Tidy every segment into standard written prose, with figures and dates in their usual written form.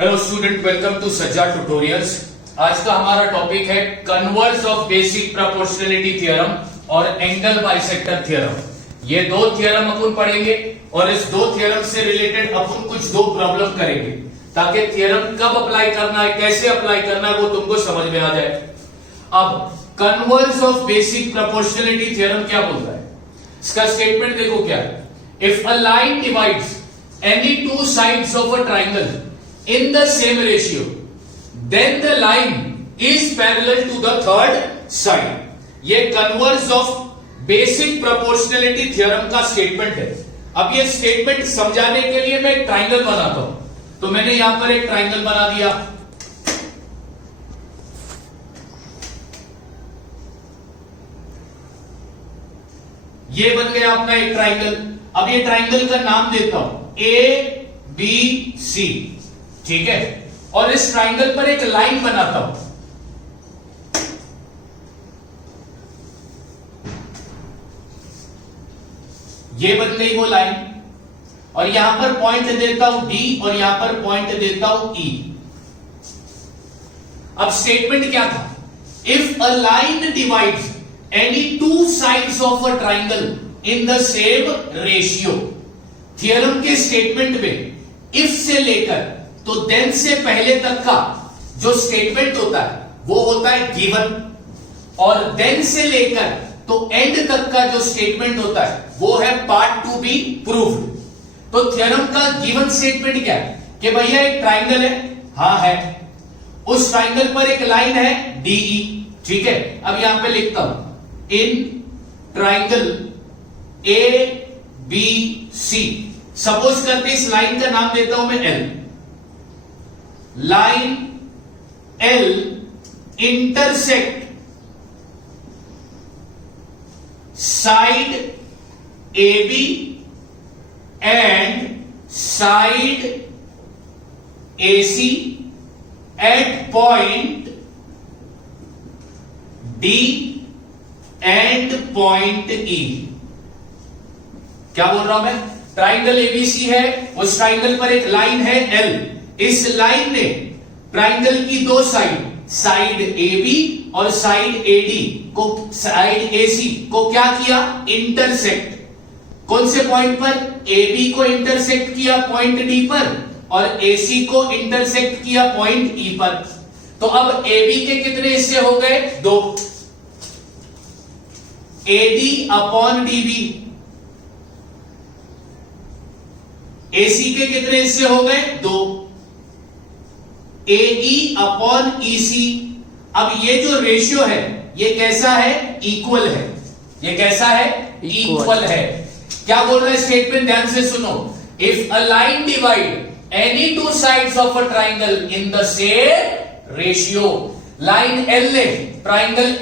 Hello student, welcome to सज्जा tutorials. आज का हमारा टॉपिक है converse of basic proportionality theorem और एंगल बाइसेक्टर थ्योरम। ये दो थ्योरम अपन पढ़ेंगे और इस दो थ्योरम से रिलेटेड अपन कुछ दो प्रॉब्लम करेंगे ताकि थ्योरम कब अप्लाई करना है, कैसे अप्लाई करना है, वो तुमको समझ में आ जाए। अब converse of basic proportionality theorem क्या बोलता है, इसका स्टेटमेंट देखो क्या है। If a line divides any two sides of a triangle in the same ratio, then the line is parallel to the third side. ये converse of basic proportionality theorem का statement है। अब ये स्टेटमेंट समझाने के लिए मैं एक ट्राइंगल बनाता हूं, तो मैंने यहां पर एक ट्राइंगल बना दिया। ये बन गया अपना एक ट्राइंगल। अब ये ट्राइंगल का नाम देता हूं ABC, ठीक है, और इस ट्राइंगल पर एक लाइन बनाता हूं। ये बन गई वो लाइन, और यहां पर पॉइंट देता हूं D और यहां पर पॉइंट देता हूं E। अब स्टेटमेंट क्या था, if a line divides any two sides of a triangle in the same ratio. Theorem के स्टेटमेंट में इफ से लेकर तो देन से पहले तक का जो स्टेटमेंट होता है वो होता है गिवन, और देन से लेकर तो एंड तक का जो स्टेटमेंट होता है वो है पार्ट टू बी प्रूव्ड। तो थ्योरम का गिवन स्टेटमेंट क्या है कि भैया एक ट्राइंगल है, हाँ है, उस ट्राइंगल पर एक लाइन है DE, ठीक है। अब यहां पे लिखता हूं इन ट्राइंगल ABC, सपोज करते इस लाइन का नाम देता हूं मैं L। Line L intersect side AB and side AC at point D and point E। क्या बोल रहा हूं मैं, ट्राइंगल ABC है, उस ट्राइंगल पर एक लाइन है L। इस लाइन ने ट्राइंगल की दो साइड, साइड AB और साइड AD को, साइड AC को क्या किया, इंटरसेक्ट। कौन से पॉइंट पर, AB को इंटरसेक्ट किया पॉइंट D पर और AC को इंटरसेक्ट किया पॉइंट E पर। तो अब AB के कितने हिस्से हो गए, दो, AD अपॉन DB। AC के कितने हिस्से हो गए, दो, AE अपॉन EC। अब ये जो रेशियो है ये कैसा है, इक्वल है। ये कैसा है, इक्वल है। क्या बोल रहा है स्टेटमेंट, ध्यान से सुनो। If a line divide any two sides of a triangle in the same ratio, line L ने ट्राइंगल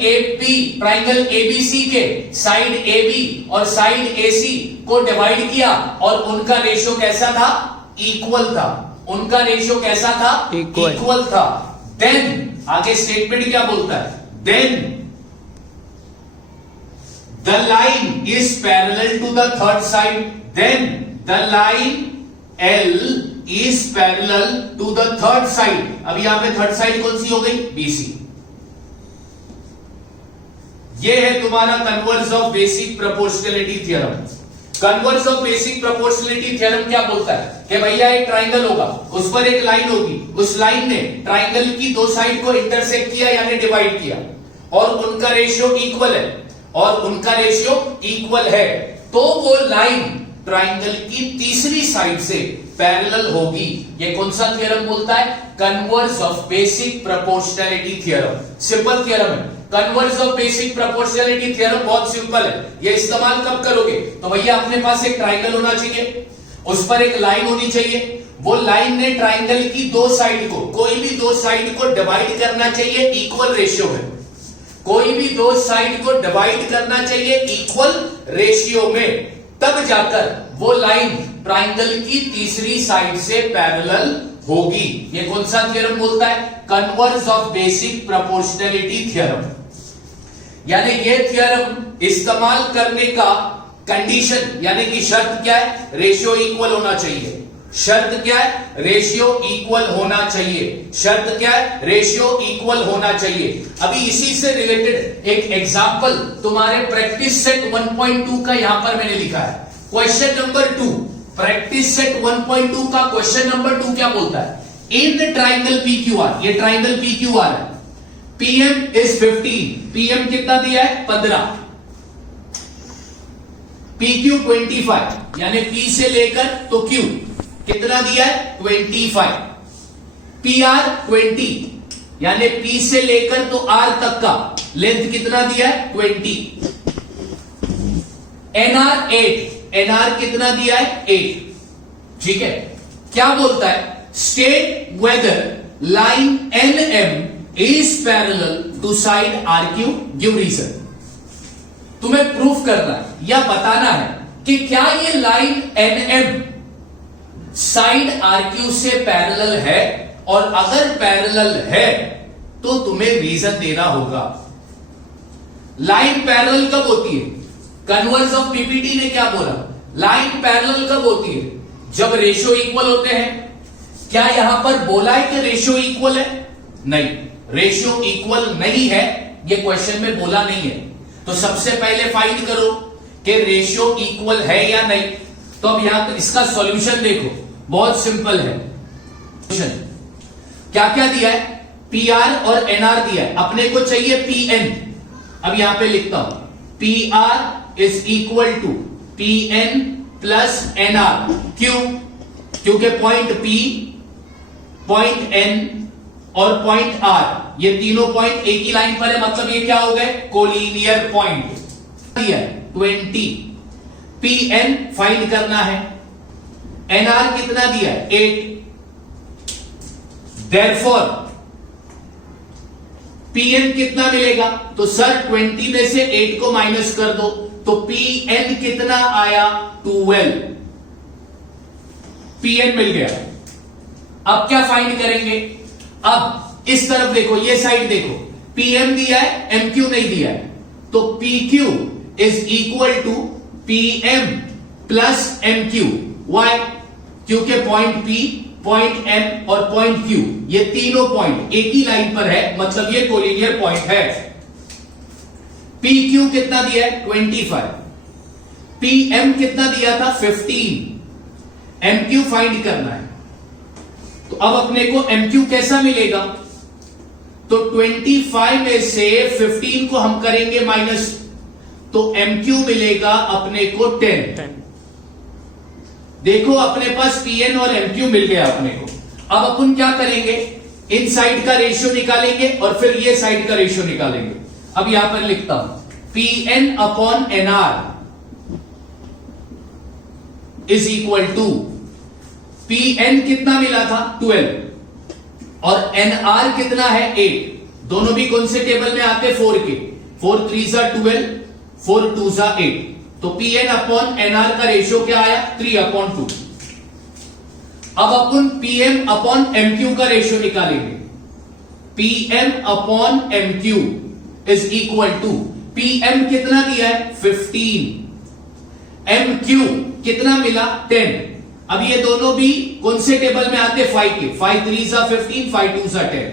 ट्राइंगल ABC के साइड AB और साइड AC को डिवाइड किया और उनका रेशियो कैसा था, इक्वल था। उनका रेशियो कैसा था, इक्वल था। देन आगे स्टेटमेंट क्या बोलता है, then the line is parallel to the third side. Then the line L is parallel to the third side. अब यहां पे थर्ड साइड कौन सी हो गई, BC। ये है तुम्हारा converse of basic proportionality theorem. Converse of basic proportionality theorem क्या बोलता है कि भैया एक ट्राइंगल होगा, उस पर एक लाइन होगी, उस लाइन ने ट्राइंगल की दो साइड को इंटरसेक्ट किया यानी डिवाइड किया, और उनका रेशियो इक्वल है, और उनका रेशियो इक्वल है, तो वो लाइन ट्राइंगल की तीसरी साइड से पैरेलल होगी। ये कौन सा थ्योरम बोलता है, converse of basic proportionality theorem. Simple theorem है। Converse of basic proportionality theorem बहुत सिंपल है। ये इस्तेमाल कब करोगे, तो भैया अपने पास एक ट्राइंगल होना चाहिए, उस पर एक लाइन होनी चाहिए, वो लाइन ने ट्राइंगल की दो साइड को, कोई भी दो साइड को डिवाइड करना चाहिए इक्वल रेशियो में। कोई भी दो साइड को डिवाइड करना चाहिए इक्वल रेशियो में, तब जाकर वो लाइन ट्राइंगल की तीसरी साइड से पैरेलल होगी। ये कौन सा थ्योरम बोलता है, converse of basic proportionality theorem. यानी ये थ्योरम इस्तेमाल करने का कंडीशन यानी कि शर्त क्या है, रेशियो इक्वल होना चाहिए। शर्त क्या है? रेशियो इक्वल होना चाहिए। शर्त क्या है? रेशियो इक्वल होना चाहिए। अभी इसी से रिलेटेड एक एग्जांपल तुम्हारे प्रैक्टिस सेट 1.2 का यहां पर मैंने लिखा है। क्वेश्चन नंबर 2, प्रैक्टिस सेट 1.2 का क्वेश्चन नंबर 2 क्या बोलता है? इन ट्राइंगल PQR, ये ट्राइंगल PQR है, PM इज 15, PM कितना दिया है? 15, PQ 25, यानी P से लेकर तो Q कितना दिया है? 25, PR 20, यानी P से लेकर तो R तक का लेंथ कितना दिया है? 20, NR 8, NR कितना दिया है? 8। ठीक है, क्या बोलता है? State whether line NM is parallel to side RQ, give reason. तुम्हें प्रूफ करना है या बताना है कि क्या ये लाइन NM साइड RQ से पैरेलल है, और अगर पैरेलल है तो तुम्हें रीजन देना होगा। लाइन पैरेलल कब होती है? कन्वर्स ऑफ PPT ने क्या बोला? लाइन पैरेलल कब होती है? जब रेशियो इक्वल होते हैं। क्या यहां पर बोला है कि रेशियो इक्वल है? नहीं, रेशियो इक्वल नहीं है, ये क्वेश्चन में बोला नहीं है। तो सबसे पहले फाइंड करो कि रेशियो इक्वल है या नहीं। तो अब यहां पर इसका सॉल्यूशन देखो, बहुत सिंपल है। क्या क्या दिया है? PR और NR दिया है, अपने को चाहिए PN। अब यहां पे लिखता हूं PR is equal to PN plus NR। क्यों? क्योंकि पॉइंट P, पॉइंट N और पॉइंट R, ये तीनों पॉइंट एक ही लाइन पर है, मतलब ये क्या हो गए? Collinear point. दिया 20, PN फाइंड करना है, NR कितना दिया है? 8। देयरफॉर PN कितना मिलेगा? तो सर 20 में से 8 को माइनस कर दो, तो PN कितना आया? 12। PN मिल गया। अब क्या फाइंड करेंगे? अब इस तरफ देखो, ये साइड देखो, PM दिया है, MQ नहीं दिया है, तो PQ is equal to PM plus MQ। Why? क्योंकि पॉइंट P, पॉइंट M और पॉइंट Q, ये तीनों पॉइंट एक ही लाइन पर है, मतलब ये कोलिनियर पॉइंट है। PQ कितना दिया है? 25। PM कितना दिया था? 15। MQ फाइंड करना है। तो अब अपने को MQ कैसा मिलेगा? तो 25 में से 15 को हम करेंगे माइनस, तो MQ मिलेगा अपने को 10। देखो अपने पास PN और MQ मिल गया अपने को। अब अपन क्या करेंगे? इन साइड का रेशियो निकालेंगे और फिर ये साइड का रेशियो निकालेंगे। अब यहां पर लिखता हूं PN upon NR is equal to, PN कितना मिला था? 12 और NR कितना है? 8। दोनों भी कौन से टेबल में आते? 4 के। 4 3 सा 12, 4 2 सा 8। तो PN अपॉन NR का रेशियो क्या आया? 3/2। अब अपन PM अपॉन MQ का रेशियो निकालेंगे। PM upon MQ is equal to, PM कितना दिया है? 15, MQ कितना मिला? 10। अब ये दोनों भी कौन से टेबल में आते? 5 के। 5 3 सा 15, 5 2 सा 10।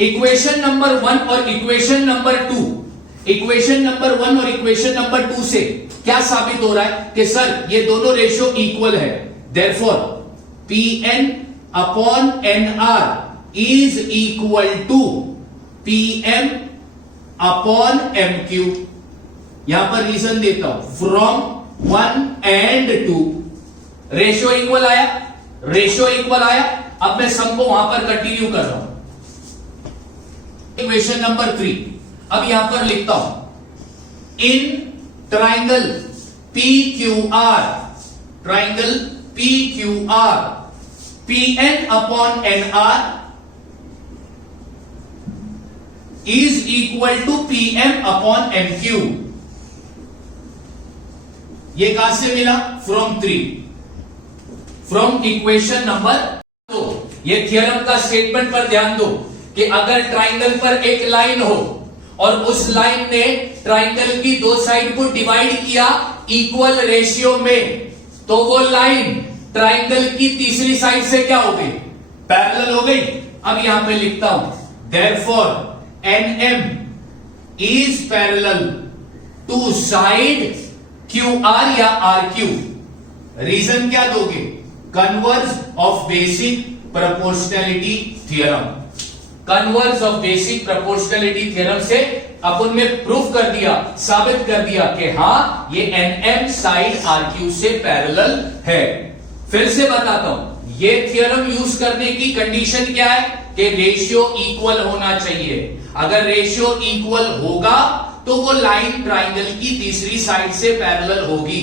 इक्वेशन नंबर 1 और इक्वेशन नंबर 2, इक्वेशन नंबर 1 और इक्वेशन नंबर 2 से क्या साबित हो रहा है? कि सर ये दोनों रेशियो इक्वल है। Therefore PN upon NR is equal to PM upon MQ। यहां पर रीजन देता हूं, फ्रॉम 1 and 2 रेशियो इक्वल आया, रेशियो इक्वल आया। अब मैं सम को वहां पर कंटिन्यू कर रहा हूं। इक्वेशन नंबर 3, अब यहां पर लिखता हूं in triangle PQR, triangle PQR, PN upon NR is equal to PM upon MQ। ये कहां से मिला? From 3, from equation number 2। ये थियरम का स्टेटमेंट पर ध्यान दो कि अगर ट्राइंगल पर एक लाइन हो और उस लाइन ने ट्राइंगल की दो साइड को डिवाइड किया इक्वल रेशियो में, तो वो लाइन ट्राइंगल की तीसरी साइड से क्या हो गई, पैरेलल हो गई। अब यहां पे लिखता हूं therefore NM is parallel to side Q R या आर क्यू। रीजन क्या दोगे, converse of basic proportionality theorem. Converse of basic proportionality theorem से अपन ने प्रूफ कर दिया, साबित कर दिया कि हां ये एनएम साइड आरक्यू से पैरेलल है। फिर से बताता हूं, ये थ्योरम यूज करने की कंडीशन क्या है कि रेशियो इक्वल होना चाहिए। अगर रेशियो इक्वल होगा तो वो लाइन ट्राइंगल की तीसरी साइड से पैरेलल होगी।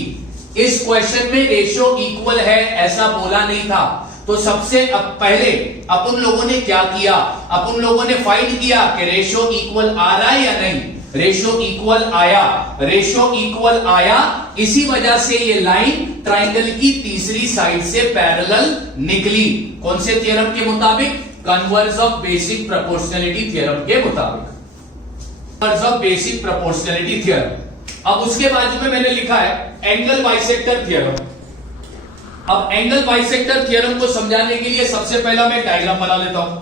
इस क्वेश्चन में रेशियो इक्वल है ऐसा बोला नहीं था, तो सबसे पहले अपन लोगों ने क्या किया, अपन लोगों ने फाइंड किया कि रेशियो इक्वल आ रहा है या नहीं। रेशियो इक्वल आया, रेशियो इक्वल आया, इसी वजह से ये लाइन ट्राइंगल की तीसरी साइड से पैरेलल निकली। कौन से थ्योरम के मुताबिक, converge of basic proportionality theorem के मुताबिक, converge of basic proportionality theorem. अब उसके बाजू में मैंने लिखा है एंगल बाइसेक्टर थ्योरम। अब एंगल बाइसेक्टर थ्योरम को समझाने के लिए सबसे पहला मैं डायग्राम बना लेता हूं।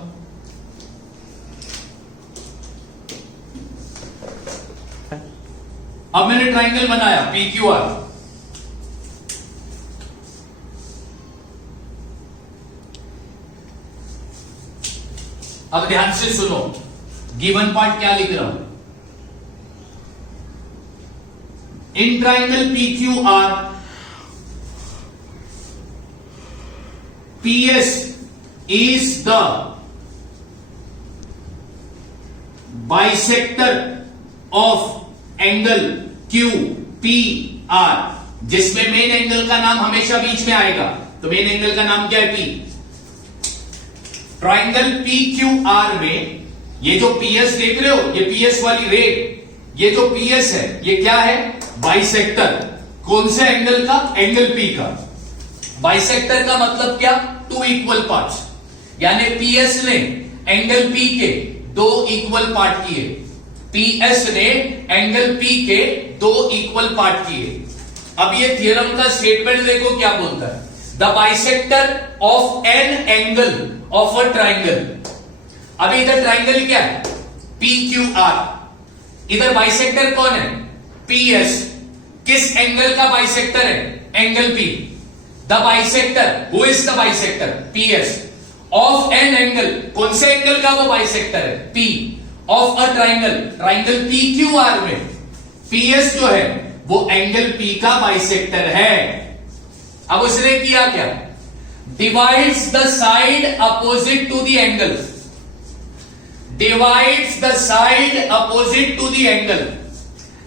अब मैंने ट्राइंगल बनाया PQR। अब ध्यान से सुनो, गिवन पार्ट क्या लिख रहा हूं। In triangle PQR PS is the bisector of angle QPR, जिसमें मेन एंगल का नाम हमेशा बीच में आएगा। तो मेन एंगल का नाम क्या है, P। ट्राइंगल PQR में ये जो PS देख रहे हो, ये PS वाली रे, ये जो PS है ये क्या है, बाइसेक्टर। कौन से एंगल का, एंगल P का। बाइसेक्टर का मतलब क्या, टू इक्वल पार्ट्स, यानी PS ने एंगल P के दो इक्वल पार्ट किए, PS ने एंगल P के दो इक्वल पार्ट किए। अब ये थ्योरम का स्टेटमेंट देखो क्या बोलता है, the bisector of an angle of a triangle. अभी इधर ट्राइंगल क्या है, PQR, इधर बाइसेक्टर कौन है, PS। किस एंगल का बाइसेक्टर है, angle P। The bisector, who is the bisector, PS of an angle, कौन से एंगल का वो बाइसेक्टर है, P of a triangle, triangle PQR में PS जो है वो एंगल P का बाइसेक्टर है। अब उसने किया क्या, divides the side opposite to the angle, divides the side opposite to the angle.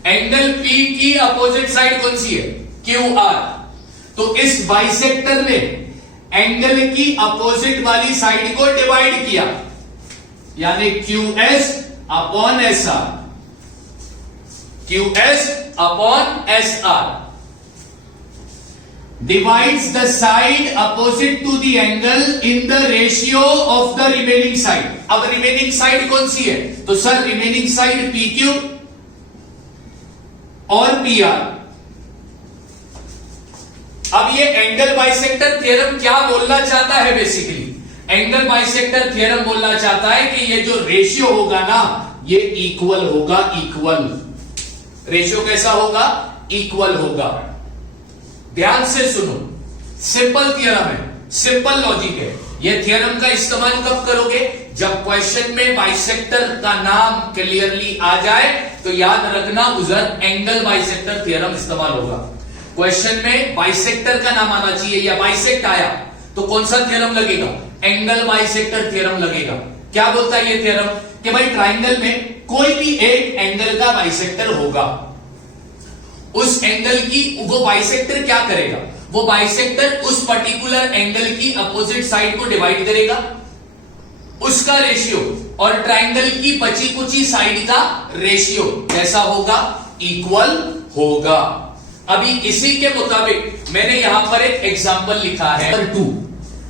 Angle P की अपोजिट साइड कौन सी है, QR। तो इस बाइसेक्टर ने एंगल की अपोजिट वाली साइड को डिवाइड किया, यानी QS upon SR, QS upon SR divides the side opposite to the angle in the ratio of the remaining side. अब रिमेनिंग साइड कौन सी है, तो सर रिमेनिंग साइड PQ और PR। अब ये एंगल बाइसेक्टर थ्योरम क्या बोलना चाहता है, बेसिकली एंगल बाइसेक्टर थ्योरम बोलना चाहता है कि ये जो रेशियो होगा ना ये इक्वल होगा, इक्वल रेशियो कैसा होगा, इक्वल होगा। ध्यान से सुनो, सिंपल थ्योरम है, सिंपल लॉजिक है। ये थ्योरम का इस्तेमाल कब करोगे, जब क्वेश्चन में बाइसेक्टर का नाम क्लियरली आ जाए तो याद रखना उधर एंगल बाइसेक्टर थ्योरम इस्तेमाल होगा। क्वेश्चन में बाइसेक्टर का नाम आना चाहिए या बाइसेक्ट आया तो कौन सा थ्योरम लगेगा, एंगल बाइसेक्टर थ्योरम लगेगा। क्या बोलता है ये थ्योरम कि भाई ट्राइंगल में कोई भी एक एंगल का बाइसेक्टर होगा, उस एंगल की वो बाइसेक्टर क्या करेगा, वो बाइसेक्टर उस पर्टिकुलर एंगल की अपोजिट साइड को डिवाइड करेगा, उसका रेशियो और ट्राइंगल की बची कुची साइड का रेशियो कैसा होगा, इक्वल होगा। अभी इसी के मुताबिक मैंने यहां पर एक एग्जांपल लिखा है 2।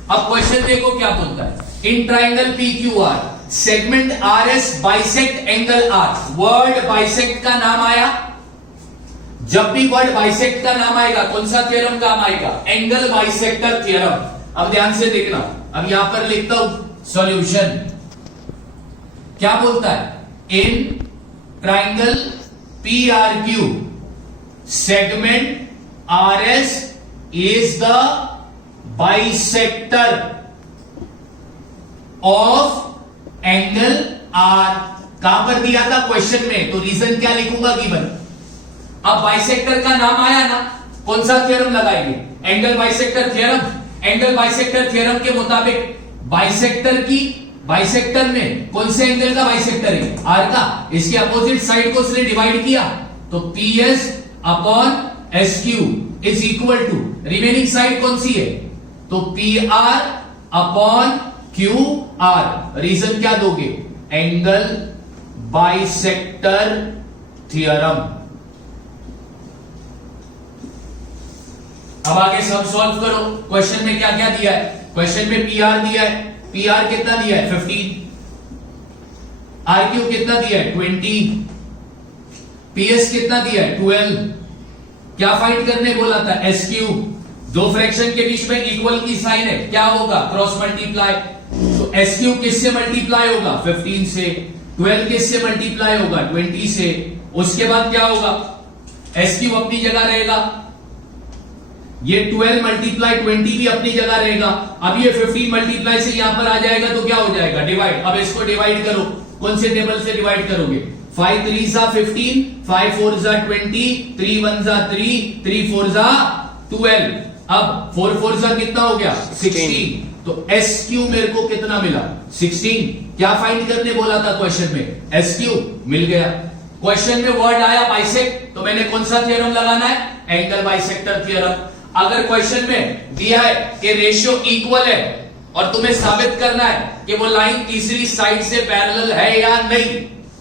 अब क्वेश्चन देखो क्या बोलता है, इन triangle PQR segment RS bisect angle R। Word bisect का नाम आया, जब भी वर्ड बाइसेक्ट का नाम आएगा कौन सा थ्योरम काम आएगा? Angle bisector theorem. अब ध्यान से देखना, अब यहां पर लिखता हूं सॉल्यूशन। क्या बोलता है? In triangle PRQ segment RS is the bisector of angle R। कहां पर दिया था क्वेश्चन में, तो रीजन क्या लिखूंगा गिवन। अब बाइसेक्टर का नाम आया ना, कौन सा थ्योरम लगाएंगे? Angle bisector theorem. Angle bisector theorem के मुताबिक बाइसेक्टर में कौन से एंगल का बाइसेक्टर है? आर का। इसके अपोजिट साइड को उसने डिवाइड किया तो PS upon SQ is equal to remaining side कौन सी है? तो PR अपॉन QR। रीजन क्या दोगे? Angle bisector theorem. अब आगे सब सॉल्व करो। क्वेश्चन में क्या क्या दिया है? क्वेश्चन में PR दिया है। PR कितना दिया है? 15। RQ कितना दिया है? 20। PS कितना दिया है? 12। क्या फाइंड करने बोला था? SQ। दो फ्रैक्शन के बीच में इक्वल की साइन है, क्या होगा? Cross multiply. तो SQ किससे मल्टीप्लाई होगा? 15 से। 12 किससे मल्टीप्लाई होगा? 20 से। उसके बाद क्या होगा? SQ अपनी जगह रहेगा, ये 12 मल्टीप्लाई 20 भी अपनी जगह रहेगा। अब ये 15 मल्टीप्लाई से यहां पर आ जाएगा तो क्या हो जाएगा? डिवाइड। अब इसको डिवाइड करो, कौन से टेबल से डिवाइड करोगे? 5 3 सा 15, 5 4 सा 20, 3 1 सा 3, 3 4 सा 12। अब 4 4 सा कितना हो गया? 16। तो SQ मेरे को कितना मिला? 16। क्या फाइंड करने बोला था क्वेश्चन में? SQ मिल गया। क्वेश्चन में वर्ड आया बाइसेक्ट, तो मैंने कौन सा थ्योरम लगाना है? Angle bisector theorem. अगर क्वेश्चन में दिया है कि रेशियो इक्वल है और तुम्हें साबित करना है कि वो लाइन तीसरी साइड से पैरेलल है या नहीं,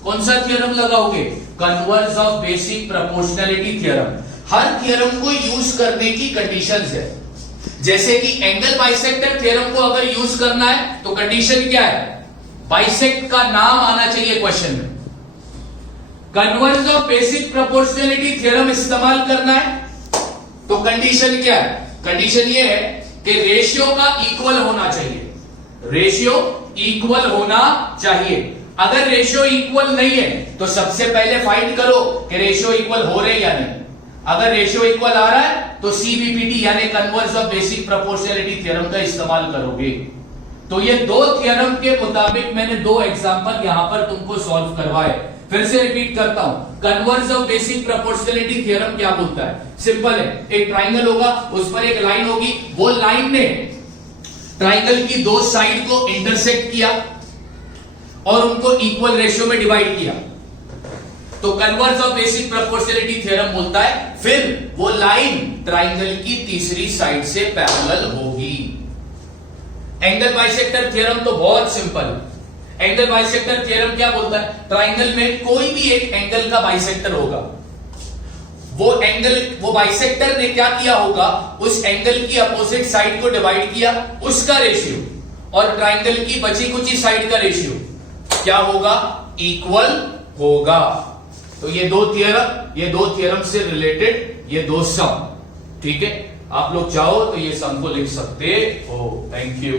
कौन सा थ्योरम लगाओगे? Converse of basic proportionality theorem. Her theorem को यूज करने की कंडीशंस है। जैसे कि एंगल बाइसेक्टर थ्योरम को अगर यूज करना है तो कंडीशन क्या है? बाइसेक्ट का नाम आना चाहिए क्वेश्चन में। Converse of basic proportionality theorem इस्तेमाल करना है तो कंडीशन क्या है? कंडीशन ये है कि रेशियो का इक्वल होना चाहिए। रेशियो इक्वल होना चाहिए। अगर रेशियो इक्वल नहीं है तो सबसे पहले फाइंड करो कि रेशियो इक्वल हो रहे या नहीं। अगर रेशियो इक्वल आ रहा है तो CVPT यानी converse of basic proportionality theorem का इस्तेमाल करोगे। तो ये दो थ्योरम के मुताबिक मैंने दो एग्जांपल यहां पर तुमको सॉल्व करवाए। फिर से रिपीट करता हूं, converse of basic proportionality theorem क्या बोलता है? सिंपल है, एक ट्राइंगल होगा, उस पर एक लाइन होगी, वो लाइन ने ट्राइंगल की दो साइड को इंटरसेक्ट किया और उनको इक्वल रेशियो में डिवाइड किया, तो converse of basic proportionality theorem बोलता है फिर वो लाइन ट्राइंगल की तीसरी साइड से पैरेलल होगी। एंगल बाइसेक्टर थ्योरम तो बहुत सिंपल है। एंगल बाइसेक्टर थ्योरम क्या बोलता है? ट्राइंगल में कोई भी एक एंगल का बाइसेक्टर होगा, वो बाइसेक्टर ने क्या किया होगा? उस एंगल की अपोजिट साइड को डिवाइड किया, उसका रेशियो और ट्राइंगल की बची कुची साइड का रेशियो क्या होगा? इक्वल होगा। तो ये दो थ्योरम से रिलेटेड ये दो सम, ठीक है? आप लोग चाहो तो ये सम को लिख सकते हो। Thank you.